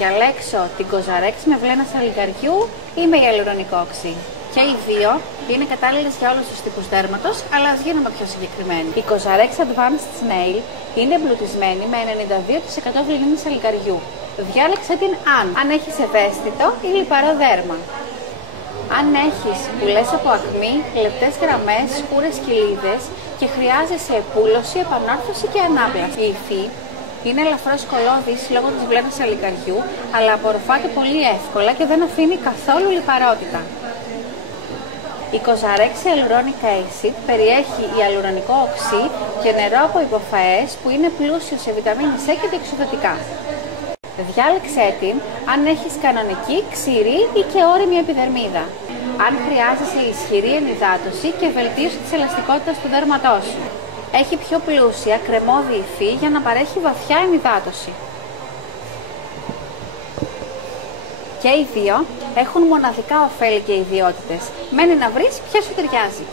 διαλέξω την COSRX με βλένα σαλιγκαριού ή με ιαλουρονικό οξύ. Και οι δύο είναι κατάλληλες για όλους τους τύπους δέρματος, αλλά ας γίνουμε πιο συγκεκριμένοι. Η COSRX Advanced Nail είναι εμπλουτισμένη με 92% βληνή σαλιγκαριού. Διάλεξε την αν έχεις ευαίσθητο ή λιπαρό δέρμα. Αν έχεις πουλές από ακμή, λεπτές γραμμές, σκούρες κοιλίδες και χρειάζεσαι επούλωση, επανόρθωση και ανάπλαση. Η υφή είναι ελαφρώς κολώδης λόγω της βλένας σαλιγκαριού, αλλά απορροφάται πολύ εύκολα και δεν αφήνει καθόλου λιπαρότητα. Η COSRX Hyaluronic Acid περιέχει ιαλουρονικό οξύ και νερό από υποφαές που είναι πλούσιο σε βιταμίνη C και διεξουδοτικά. Διάλεξέ την αν έχεις κανονική, ξηρή ή και ώριμη επιδερμίδα. Αν χρειάζεσαι ισχυρή ενυδάτωση και βελτίωση της ελαστικότητας του δέρματός σου. Έχει πιο πλούσια, κρεμώδη υφή για να παρέχει βαθιά ενυδάτωση. Και οι δύο έχουν μοναδικά ωφέλη και ιδιότητες. Μένει να βρεις ποια σου ταιριάζει.